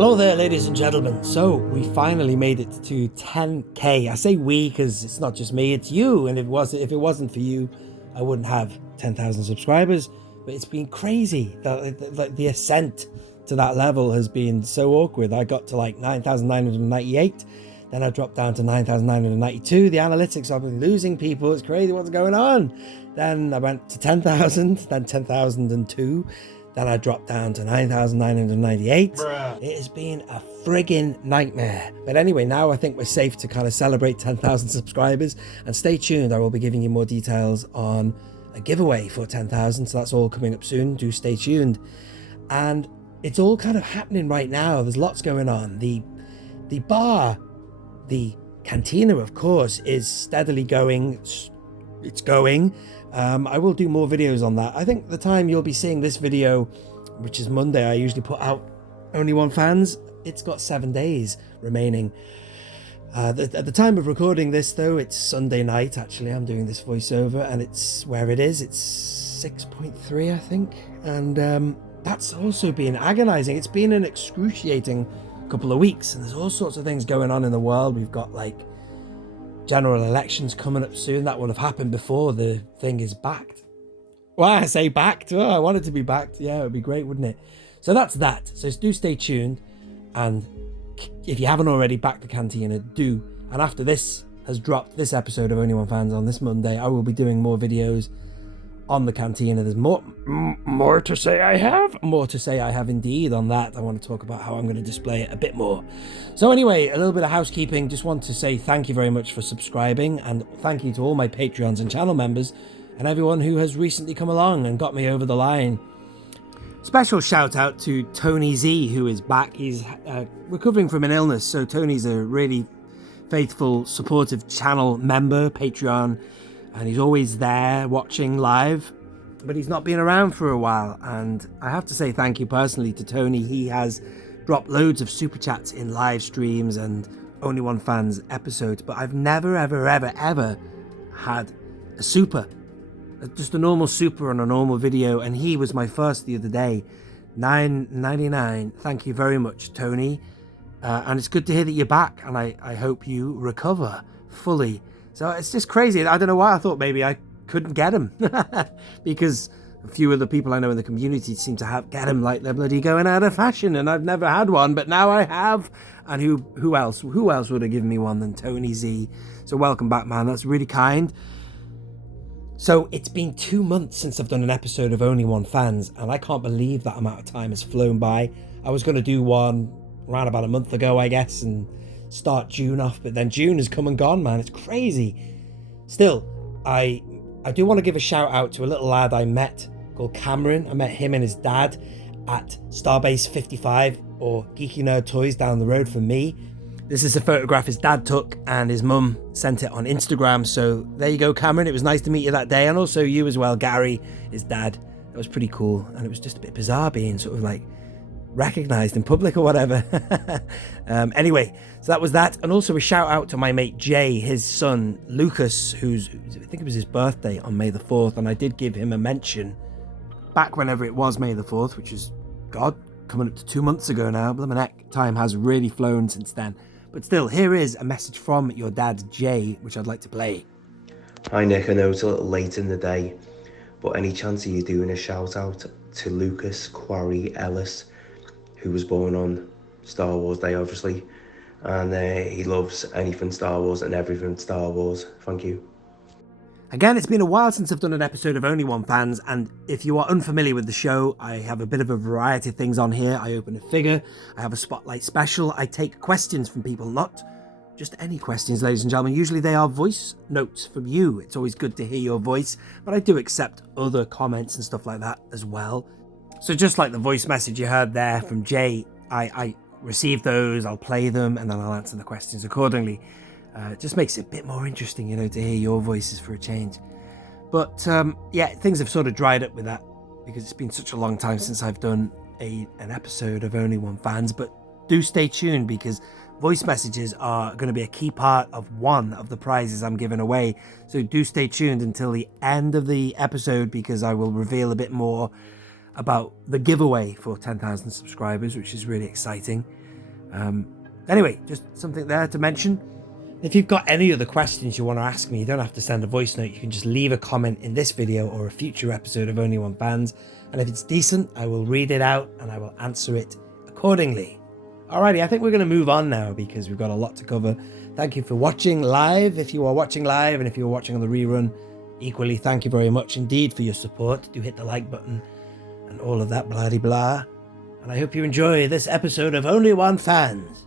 Hello there, ladies and gentlemen. So we finally made it to 10k. I say we because it's not just me, it's you. And if it wasn't for you, I wouldn't have 10,000 subscribers. But it's been crazy. The ascent to that level has been so awkward. I got to like 9,998. Then I dropped down to 9,992. The analytics are losing people. It's crazy what's going on. Then I went to 10,000, then 10,002. Then I dropped down to 9,998. It has been a friggin' nightmare. But anyway, now I think we're safe to kind of celebrate 10,000 subscribers. And stay tuned, I will be giving you more details on a giveaway for 10,000. So that's all coming up soon. Do stay tuned. And it's all kind of happening right now. There's lots going on. The bar, the Cantina, of course, is steadily going. It's going. I will do more videos on that. I think the time you'll be seeing this video, which is Monday, I usually put out Only One Fans. It's got 7 days remaining. At the time of recording this, though, it's Sunday night. Actually, I'm doing this voiceover, and it's where it is. It's 6.3, I think. And that's also been agonizing. It's been an excruciating couple of weeks, and there's all sorts of things going on in the world. We've got like general elections coming up soon. That will have happened before the thing is backed. Well, I say backed. Oh, I want it to be backed. Yeah, it would be great, wouldn't it? So that's that. So do stay tuned. And if you haven't already, back the Cantina, do. And after this has dropped, this episode of Only One Fans on this Monday, I will be doing more videos on the Cantina. There's more to say I have. More to say I have indeed on that. I want to talk about how I'm going to display it a bit more. So anyway, a little bit of housekeeping. Just want to say thank you very much for subscribing, and thank you to all my Patreons and channel members and everyone who has recently come along and got me over the line. Special shout out to Tony Z, who is back. He's recovering from an illness, so Tony's a really faithful, supportive channel member, Patreon, and he's always there watching live, but he's not been around for a while. And I have to say thank you personally to Tony. He has dropped loads of super chats in live streams and Only One Fans episodes, but I've never, ever, ever, ever had a super. Just a normal super on a normal video, and he was my first the other day. $9.99. Thank you very much, Tony. And it's good to hear that you're back, and I hope you recover fully. So it's just crazy. I don't know why I thought maybe I couldn't get him. Because a few of the people I know in the community seem to get him like they're bloody going out of fashion, and I've never had one, but now I have. And who else would have given me one than Tony Z? So welcome back, man. That's really kind. So it's been 2 months since I've done an episode of Only One Fans, and I can't believe that amount of time has flown by. I was going to do one around about a month ago, I guess, and start June off, but then June has come and gone, man. It's crazy. Still, I do want to give a shout out to a little lad I met called Cameron. I met him and his dad at Starbase 55 or Geeky Nerd Toys down the road from me. This is a photograph his dad took, and his mum sent it on Instagram. So there you go, Cameron. It was nice to meet you that day, and also you as well, Gary, his dad. That was pretty cool, and it was just a bit bizarre being sort of like recognized in public or whatever. Anyway, so that was that. And also a shout out to my mate Jay, his son Lucas, I think it was his birthday on May the 4th, and I did give him a mention back whenever it was May the 4th, which is coming up to 2 months ago now. But the time has really flown since then. But still, here is a message from your dad, Jay, which I'd like to play. Hi Nick, I know it's a little late in the day, but any chance of you doing a shout out to Lucas Quarry Ellis, who was born on Star Wars Day, obviously, and he loves anything Star Wars and everything Star Wars. Thank you. Again, it's been a while since I've done an episode of Only One Fans, and if you are unfamiliar with the show, I have a bit of a variety of things on here. I open a figure, I have a spotlight special, I take questions from people, not just any questions, ladies and gentlemen. Usually they are voice notes from you. It's always good to hear your voice, but I do accept other comments and stuff like that as well. So just like the voice message you heard there from Jay, I receive those, I'll play them, and then I'll answer the questions accordingly. It just makes it a bit more interesting, you know, to hear your voices for a change. But yeah, things have sort of dried up with that because it's been such a long time since I've done an episode of Only One Fans. But do stay tuned, because voice messages are going to be a key part of one of the prizes I'm giving away. So do stay tuned until the end of the episode, because I will reveal a bit more about the giveaway for 10,000 subscribers, which is really exciting. Anyway, just something there to mention. If you've got any other questions you want to ask me, you don't have to send a voice note. You can just leave a comment in this video or a future episode of Only One Fans. And if it's decent, I will read it out and I will answer it accordingly. Alrighty, I think we're going to move on now because we've got a lot to cover. Thank you for watching live. If you are watching live, and if you're watching on the rerun, equally, thank you very much indeed for your support. Do hit the like button and all of that blah de blah. And I hope you enjoy this episode of Only One Fans.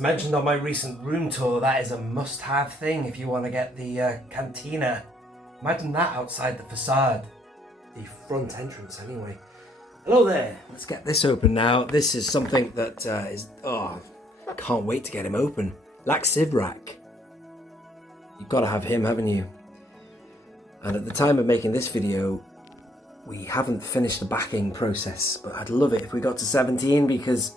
As mentioned on my recent room tour, that is a must-have thing if you want to get the Cantina. Imagine that outside the facade. The front entrance, anyway. Hello there. Let's get this open now. This is something that I can't wait to get him open. Like Sivrak. You've got to have him, haven't you? And at the time of making this video, we haven't finished the backing process, but I'd love it if we got to 17, because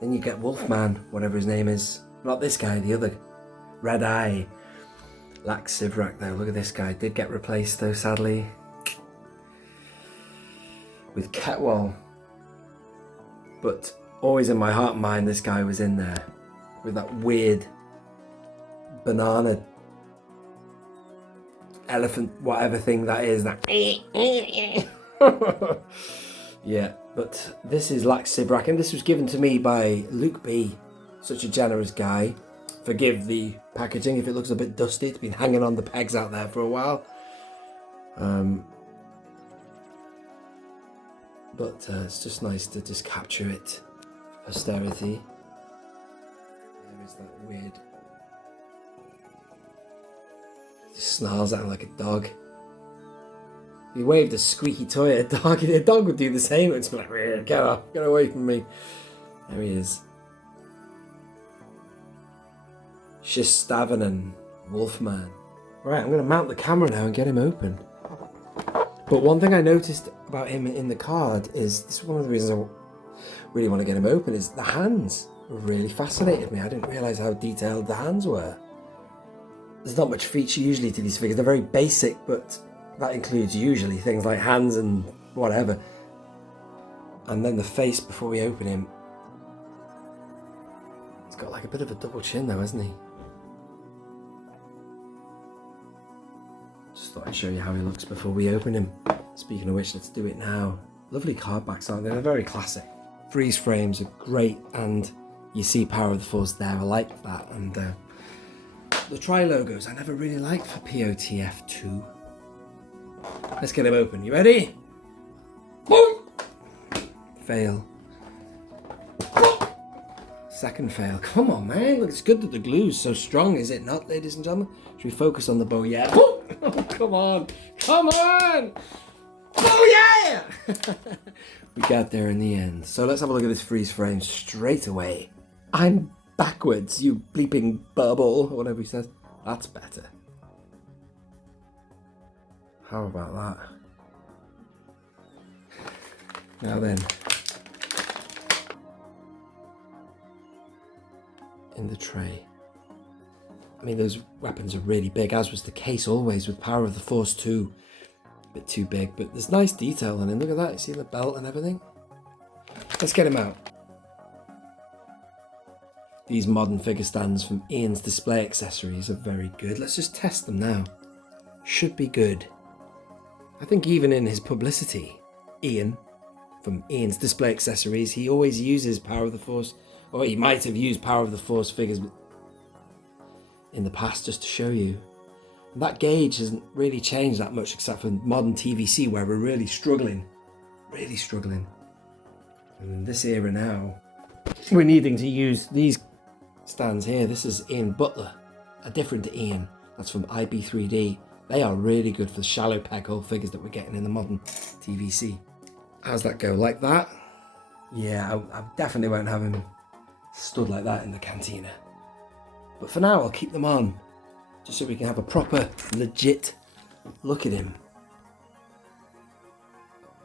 then you get Wolfman, whatever his name is. Not this guy, the other. Red Eye. Like Sivrak though. Look at this guy. Did get replaced though, sadly. With Ketwall. But always in my heart and mind, this guy was in there. With that weird banana elephant whatever thing that is. That yeah, but this is Lax Sivrak, and this was given to me by Luke B. Such a generous guy. Forgive the packaging if it looks a bit dusty. It's been hanging on the pegs out there for a while. But it's just nice to just capture it. Posterity. There is that weird. He snarls at him like a dog. He waved a squeaky toy at a dog. A dog would do the same. It's like, get off, get away from me. There he is. Shistavinen, Wolfman. Right, I'm going to mount the camera now and get him open. But one thing I noticed about him in the card is, this is one of the reasons I really want to get him open, is the hands really fascinated me. I didn't realise how detailed the hands were. There's not much feature usually to these figures. They're very basic, but that includes usually things like hands and whatever. And then the face before we open him. He's got like a bit of a double chin though, hasn't he? Just thought I'd show you how he looks before we open him. Speaking of which, let's do it now. Lovely card backs, aren't they? They're very classic. Freeze frames are great, and you see Power of the Force there. I like that. And the tri-logos I never really liked for POTF2. Let's get him open. You ready? Boom! Fail. Second fail. Come on, man. Look, it's good that the glue's so strong, is it not, ladies and gentlemen? Should we focus on the bow? Yeah. Oh, come on. Come on! Oh, yeah! We got there in the end. So let's have a look at this freeze frame straight away. I'm backwards, you bleeping bubble, or whatever he says. That's better. How about that? Now then. In the tray. I mean, those weapons are really big, as was the case always with Power of the Force 2. A bit too big, but there's nice detail on him. Look at that, you see the belt and everything? Let's get him out. These modern figure stands from Ian's Display Accessories are very good. Let's just test them now. Should be good. I think even in his publicity, Ian, from Ian's Display Accessories, he always uses Power of the Force, or he might have used Power of the Force figures in the past just to show you. And that gauge hasn't really changed that much except for modern TVC where we're really struggling. Really struggling. And in this era now, we're needing to use these stands here. This is Ian Butler, a different Ian. That's from IB3D. They are really good for the shallow peg hole figures that we're getting in the modern TVC. How's that go? Like that? Yeah, I definitely won't have him stood like that in the Cantina. But for now, I'll keep them on, just so we can have a proper, legit look at him.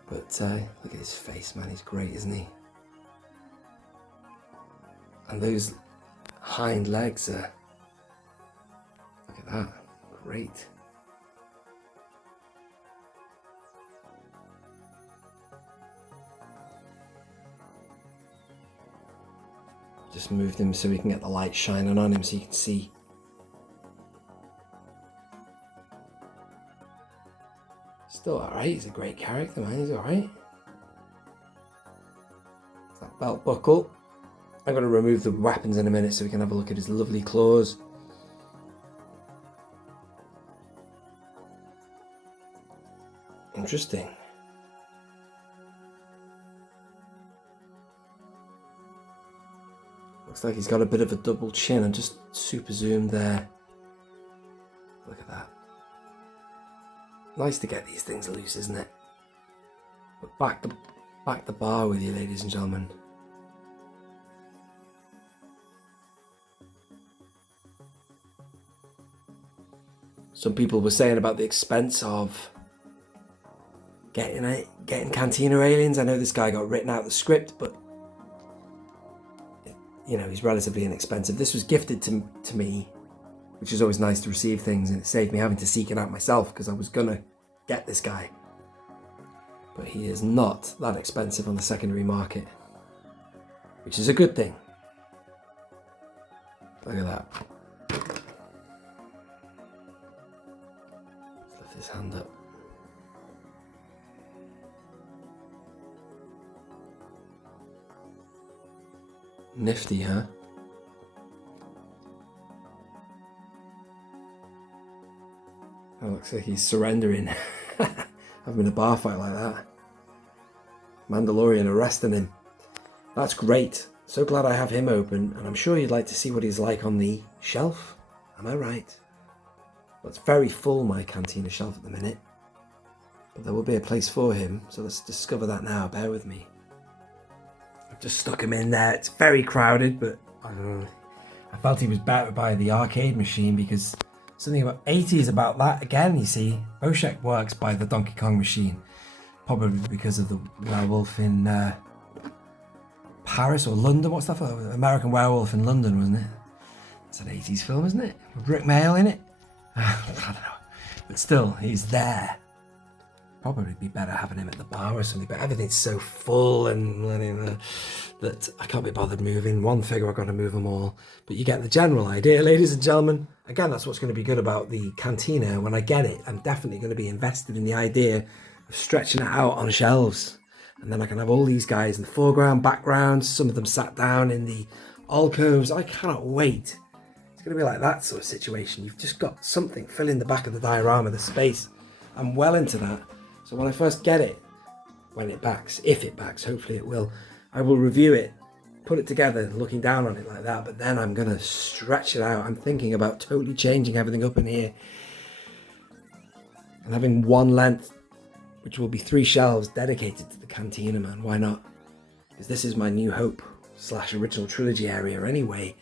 But look at his face, man. He's great, isn't he? And those hind legs are... Look at that. Great. Just moved him so we can get the light shining on him so you can see. Still alright, he's a great character, man, he's alright. That belt buckle. I'm going to remove the weapons in a minute so we can have a look at his lovely claws. Interesting. Looks like he's got a bit of a double chin. I'm just super zoomed there. Look at that. Nice to get these things loose, isn't it? But back the bar with you, ladies and gentlemen. Some people were saying about the expense of getting Cantina aliens. I know this guy got written out the script, but you know, he's relatively inexpensive. This was gifted to me, which is always nice to receive things, and it saved me having to seek it out myself because I was gonna get this guy. But he is not that expensive on the secondary market, which is a good thing. Look at that. Let's lift his hand up. Nifty, huh? Oh, looks like he's surrendering. Having a bar fight like that. Mandalorian arresting him. That's great. So glad I have him open, and I'm sure you'd like to see what he's like on the shelf. Am I right? Well, it's very full, my Cantina shelf at the minute. But there will be a place for him, so let's discover that now. Bear with me. I've just stuck him in there. It's very crowded, but I don't know. I felt he was better by the arcade machine because something about 80s about that. Again, you see, O.O.K works by the Donkey Kong machine. Probably because of the werewolf in Paris or London. What's that for? American Werewolf in London, wasn't it? It's an 80s film, isn't it? With Rick Mayall in it? I don't know. But still, he's there. Probably be better having him at the bar or something, but everything's so full and that I can't be bothered moving. One figure, I've got to move them all. But you get the general idea, ladies and gentlemen. Again, that's what's going to be good about the Cantina. When I get it, I'm definitely going to be invested in the idea of stretching it out on shelves. And then I can have all these guys in the foreground, background, some of them sat down in the alcoves. I cannot wait. It's going to be like that sort of situation. You've just got something filling the back of the diorama, the space. I'm well into that. So when I first get it, when it backs, if it backs, hopefully it will, I will review it, put it together, looking down on it like that, but then I'm going to stretch it out. I'm thinking about totally changing everything up in here and having one length, which will be 3 shelves dedicated to the Cantina, man. Why not? Because this is my New Hope / original trilogy area anyway.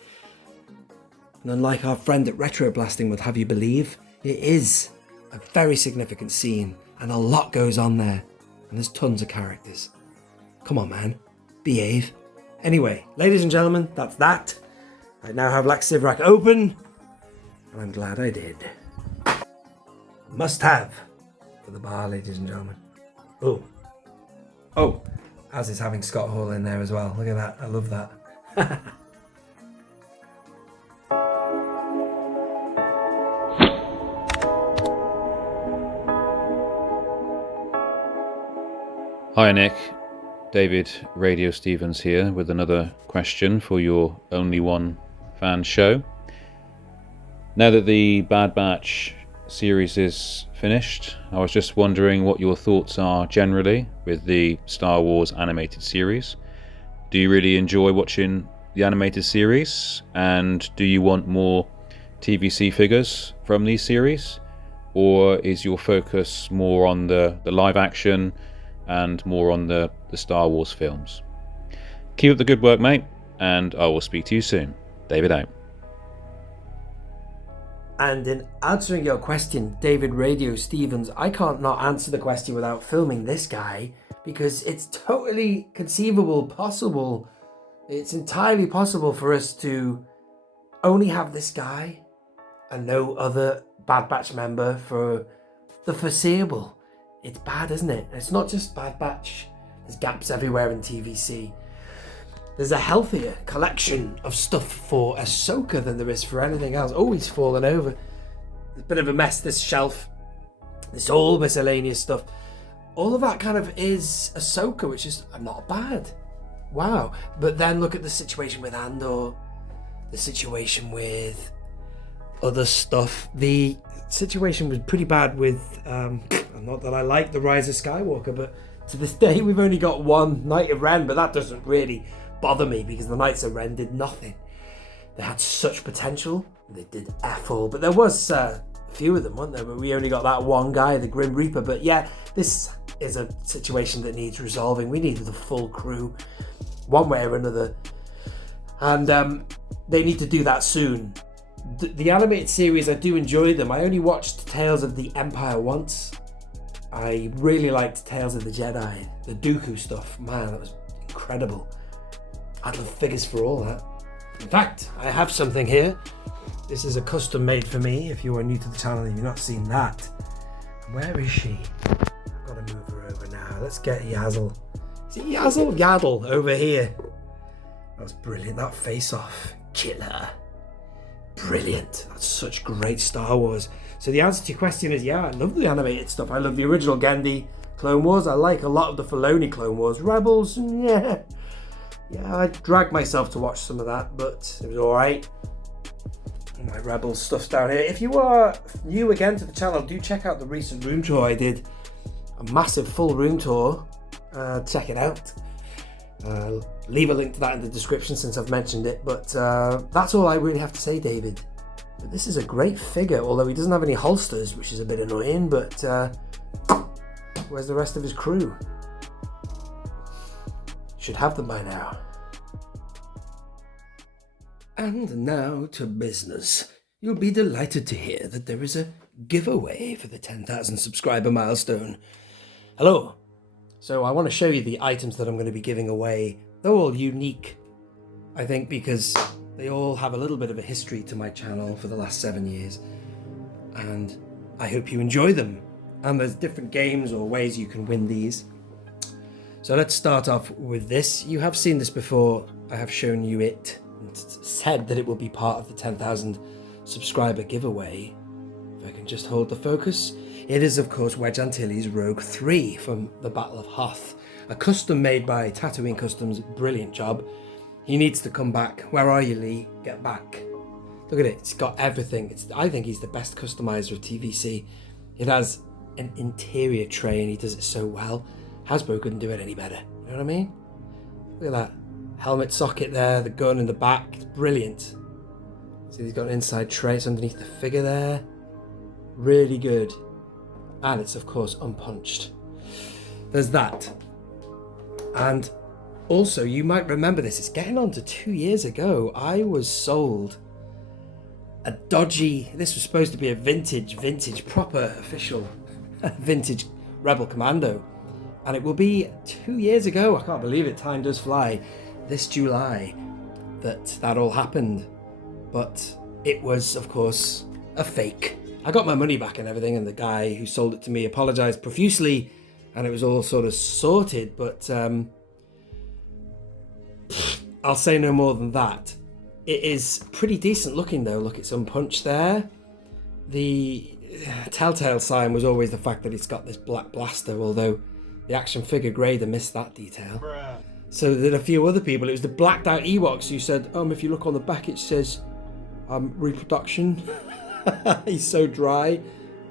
And unlike our friend at Retro Blasting would have you believe, it is a very significant scene. And a lot goes on there. And there's tons of characters. Come on, man. Behave. Anyway, ladies and gentlemen, that's that. I now have Lex Sivrak open. And I'm glad I did. Must have for the bar, ladies and gentlemen. Oh, as is having Scott Hall in there as well. Look at that. I love that. Hi Nick, David Radio Stevens here with another question for your Only One fan show. Now that the Bad Batch series is finished, I was just wondering what your thoughts are generally with the Star Wars animated series. Do you really enjoy watching the animated series, and do you want more TVC figures from these series, or is your focus more on the live action and more on the Star Wars films? Keep up the good work, mate, and I will speak to you soon. David out. And in answering your question, David Radio Stevens, I can't not answer the question without filming this guy, because it's totally conceivable, possible. It's entirely possible for us to only have this guy and no other Bad Batch member for the foreseeable. It's bad, isn't it? It's not just Bad Batch. There's gaps everywhere in TVC. There's a healthier collection of stuff for Ahsoka than there is for anything else. Always falling over. There's a bit of a mess, this shelf. This all miscellaneous stuff. All of that kind of is Ahsoka, which is not bad. Wow. But then look at the situation with Andor. The situation with other stuff. The situation was pretty bad with, not that I like The Rise of Skywalker, but to this day we've only got one Knight of Ren, but that doesn't really bother me because the Knights of Ren did nothing. They had such potential. They did F all, but there was a few of them, weren't there? But we only got that one guy, the Grim Reaper. But yeah, this is a situation that needs resolving. We needed the full crew, one way or another, and they need to do that soon. The animated series, I do enjoy them. I only watched Tales of the Empire once. I really liked Tales of the Jedi, the Dooku stuff. Man, that was incredible. I'd love figures for all that. In fact, I have something here. This is a custom made for me. If you are new to the channel and you've not seen that. Where is she? I've got to move her over now. Let's get Yazzle. Is it Yazzle? Yaddle over here. That's brilliant. That face off. Killer. Brilliant. That's such great Star Wars. So the answer to your question is, yeah, I love the animated stuff. I love the original Gandhi Clone Wars. I like a lot of the Filoni Clone Wars. Rebels, yeah. Yeah, I dragged myself to watch some of that, but it was alright. My Rebels stuff's down here. If you are new again to the channel, do check out the recent room tour I did. A massive full room tour. Check it out. Leave a link to that in the description since I've mentioned it, but that's all I really have to say, David. But this is a great figure, although he doesn't have any holsters, which is a bit annoying, but where's the rest of his crew? Should have them by now. And now to business. You'll be delighted to hear that there is a giveaway for the 10,000 subscriber milestone. Hello. So I want to show you the items that I'm going to be giving away. They're all unique, I think, because they all have a little bit of a history to my channel for the last 7 years. And I hope you enjoy them. And there's different games or ways you can win these. So let's start off with this. You have seen this before. I have shown you it and said that it will be part of the 10,000 subscriber giveaway. If I can just hold the focus. It is, of course, Wedge Antilles Rogue 3 from the Battle of Hoth. A custom made by Tatooine Customs. Brilliant job. He needs to come back. Where are you, Lee? Get back. Look at it. It's got everything. I think he's the best customizer of TVC. It has an interior tray and he does it so well. Hasbro couldn't do it any better. You know what I mean? Look at that. Helmet socket there, the gun in the back. It's brilliant. See, he's got an inside trace underneath the figure there. Really good. And it's, of course, unpunched. There's that. And also, you might remember this. It's getting on to 2 years ago. I was sold a dodgy... This was supposed to be a vintage, proper, official, vintage Rebel Commando. And it will be 2 years ago, I can't believe it, time does fly, this July, that all happened. But it was, of course, a fake. I got my money back and everything, and the guy who sold it to me apologised profusely, and it was all sort of sorted, but I'll say no more than that. It is pretty decent looking though. Look, it's unpunched there. The telltale sign was always the fact that it's got this black blaster, although the action figure grader missed that detail. Bruh. So did a few other people. It was the blacked out Ewoks who said, if you look on the back it says reproduction. He's so dry.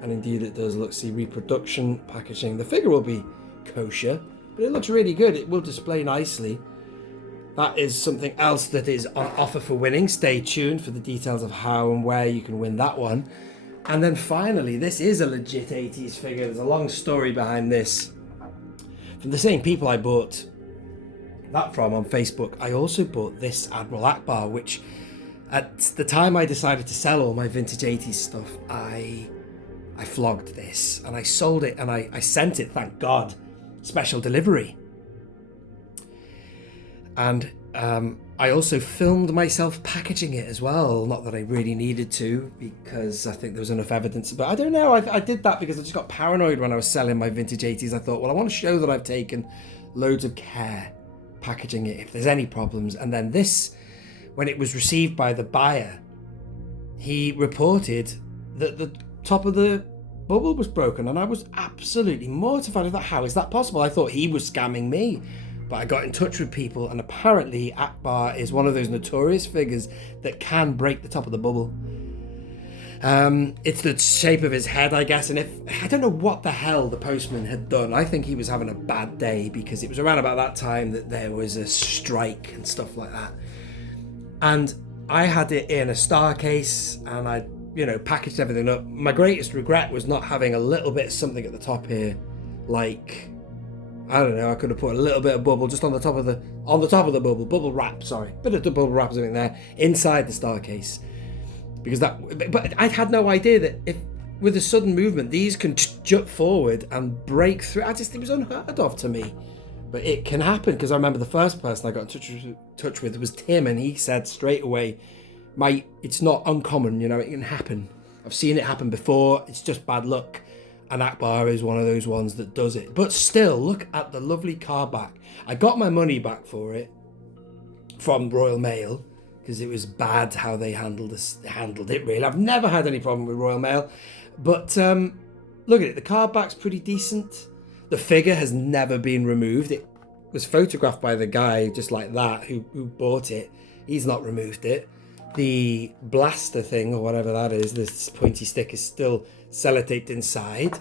And indeed it does. Look, see, reproduction, packaging. The figure will be kosher, but it looks really good. It will display nicely. That is something else that is on offer for winning. Stay tuned for the details of how and where you can win that one. And then finally, this is a legit 80s figure. There's a long story behind this. From the same people I bought that from on Facebook, I also bought this Admiral Akbar, which at the time I decided to sell all my vintage 80s stuff, I flogged this and I sold it and I sent it, thank God, special delivery. And I also filmed myself packaging it as well. Not that I really needed to, because I think there was enough evidence. But I don't know, I did that because I just got paranoid when I was selling my vintage 80s. I thought, well, I want to show that I've taken loads of care packaging it if there's any problems. And then this, when it was received by the buyer, he reported that the top of the bubble was broken. And I was absolutely mortified. I thought, how is that possible? I thought he was scamming me. But I got in touch with people, and apparently Akbar is one of those notorious figures that can break the top of the bubble. It's the shape of his head, I guess, and I don't know what the hell the postman had done. I think he was having a bad day, because it was around about that time that there was a strike and stuff like that. And I had it in a star case, and I, packaged everything up. My greatest regret was not having a little bit of something at the top here, like, I don't know, I could have put a little bit of bubble just on the top of the bubble wrap, sorry. Bit of the bubble wrap or something there inside the star case. Because but I had no idea that if with a sudden movement these can jut forward and break through. It was unheard of to me. But it can happen, because I remember the first person I got in touch with was Tim, and he said straight away, it's not uncommon, it can happen. I've seen it happen before, it's just bad luck. And Akbar is one of those ones that does it. But still, look at the lovely card back. I got my money back for it from Royal Mail, because it was bad how they handled it, really. I've never had any problem with Royal Mail. But look at it, the card back's pretty decent. The figure has never been removed. It was photographed by the guy just like that who bought it. He's not removed it. The blaster thing, or whatever that is, this pointy stick, is still sellotaped inside.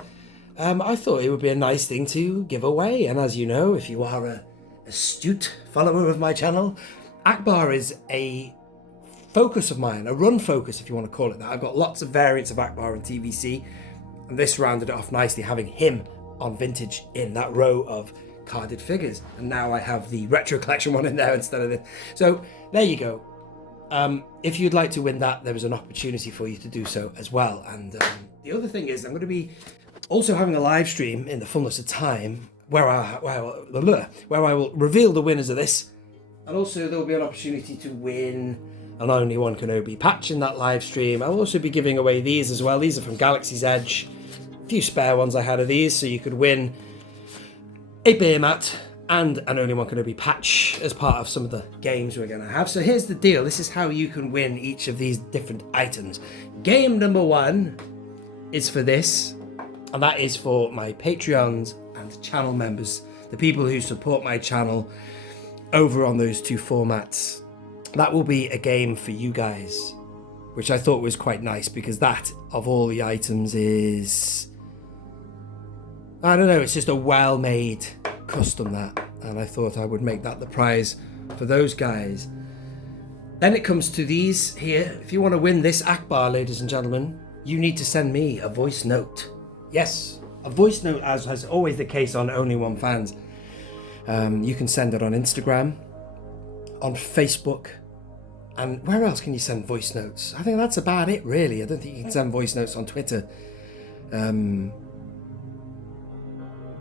I thought it would be a nice thing to give away. And as you know, if you are a astute follower of my channel, Akbar is a focus of mine, a run focus, if you want to call it that. I've got lots of variants of Akbar and TVC, and this rounded it off nicely, having him on vintage in that row of carded figures. And now I have the retro collection one in there instead of this. So there you go. If you'd like to win that, there is an opportunity for you to do so as well. And the other thing is, I'm going to be also having a live stream in the fullness of time where I will reveal the winners of this, and also there will be an opportunity to win an Only One Kenobi patch in that live stream. I'll also be giving away these as well. These are from Galaxy's Edge. A few spare ones I had of these, so you could win a beer mat and an Only One Kenobi patch as part of some of the games we're going to have. So here's the deal. This is how you can win each of these different items. Game number 1 is for this, and that is for my Patreons and channel members, the people who support my channel over on those two formats. That will be a game for you guys, which I thought was quite nice, because that, of all the items, is, I don't know, it's just a well-made custom, that, and I thought I would make that the prize for those guys. Then it comes to these here. If you want to win this Akbar, ladies and gentlemen, you need to send me a voice note. Yes, a voice note, as has always the case on Only One Fans. You can send it on Instagram, on Facebook, and where else can you send voice notes? I think that's about it, really. I don't think you can send voice notes on Twitter.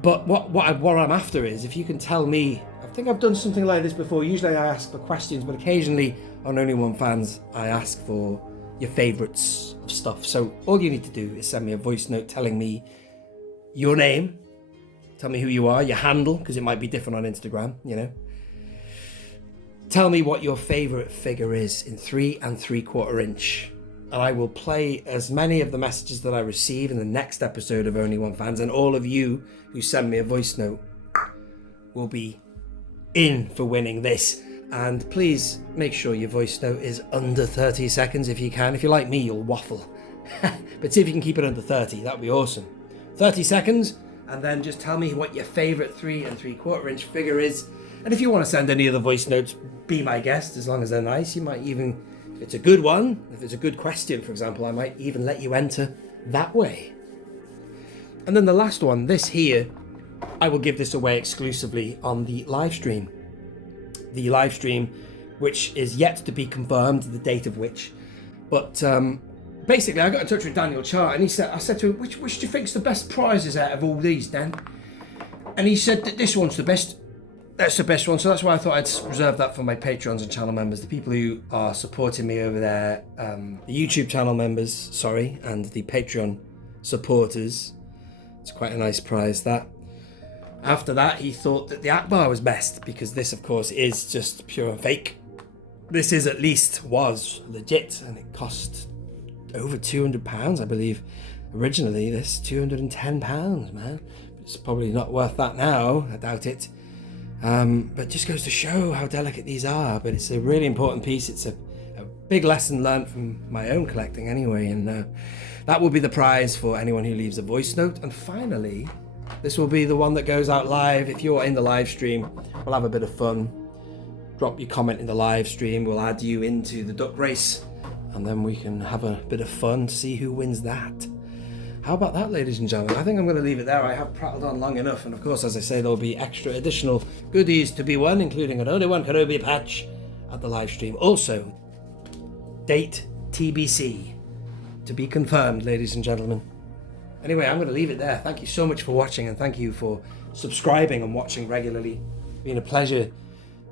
But what I'm after is, if you can tell me, I think I've done something like this before. Usually I ask for questions, but occasionally on Only One Fans, I ask for your favourites of stuff. So all you need to do is send me a voice note telling me your name, tell me who you are, your handle, because it might be different on Instagram, Tell me what your favourite figure is in 3 3/4 inch. And I will play as many of the messages that I receive in the next episode of Only One Fans, and all of you who send me a voice note will be in for winning this. And please make sure your voice note is under 30 seconds if you can. If you're like me, you'll waffle. But see if you can keep it under 30, that would be awesome. 30 seconds, and then just tell me what your favourite 3 3/4 inch figure is. And if you want to send any other voice notes, be my guest, as long as they're nice. You might even, if it's a good one, if it's a good question, for example, I might even let you enter that way. And then the last one, this here, I will give this away exclusively on the live stream. The live stream, which is yet to be confirmed, the date of which. But basically, I got in touch with Daniel Chart, and I said to him, which do you think's the best prizes out of all these, Dan? And he said that this one's the best. That's the best one, so that's why I thought I'd reserve that for my Patrons and channel members, the people who are supporting me over there, the YouTube channel members, and the Patreon supporters. It's quite a nice prize, that. After that, he thought that the Akbar was best, because this, of course, is just pure and fake. This was legit, and it cost over £200, I believe. Originally, this £210, man. It's probably not worth that now, I doubt it. But just goes to show how delicate these are. But it's a really important piece. It's a big lesson learned from my own collecting anyway, and that will be the prize for anyone who leaves a voice note. And finally, this will be the one that goes out live. If you're in the live stream, we'll have a bit of fun. Drop your comment in the live stream, we'll add you into the duck race, and then we can have a bit of fun to see who wins that. How about that, ladies and gentlemen? I think I'm going to leave it there. I have prattled on long enough, and of course, as I say, there'll be extra additional goodies to be won, including an Only One Kenobi patch at the live stream. Also, date TBC, to be confirmed, ladies and gentlemen. Anyway, I'm going to leave it there. Thank you so much for watching, and thank you for subscribing and watching regularly. It's been a pleasure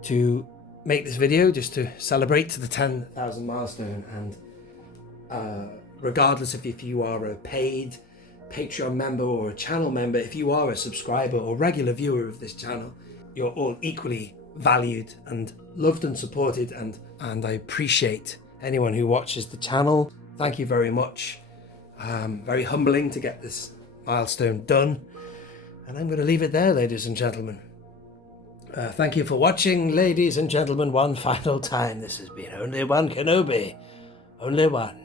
to make this video just to celebrate the 10,000 milestone, and regardless of if you are a paid Patreon member or a channel member, if you are a subscriber or regular viewer of this channel, you're all equally valued and loved and supported, and I appreciate anyone who watches the channel. Thank you very much. Very humbling to get this milestone done, and I'm going to leave it there, ladies and gentlemen. Thank you for watching, ladies and gentlemen, one final time. This has been Only One Kenobi. Only one.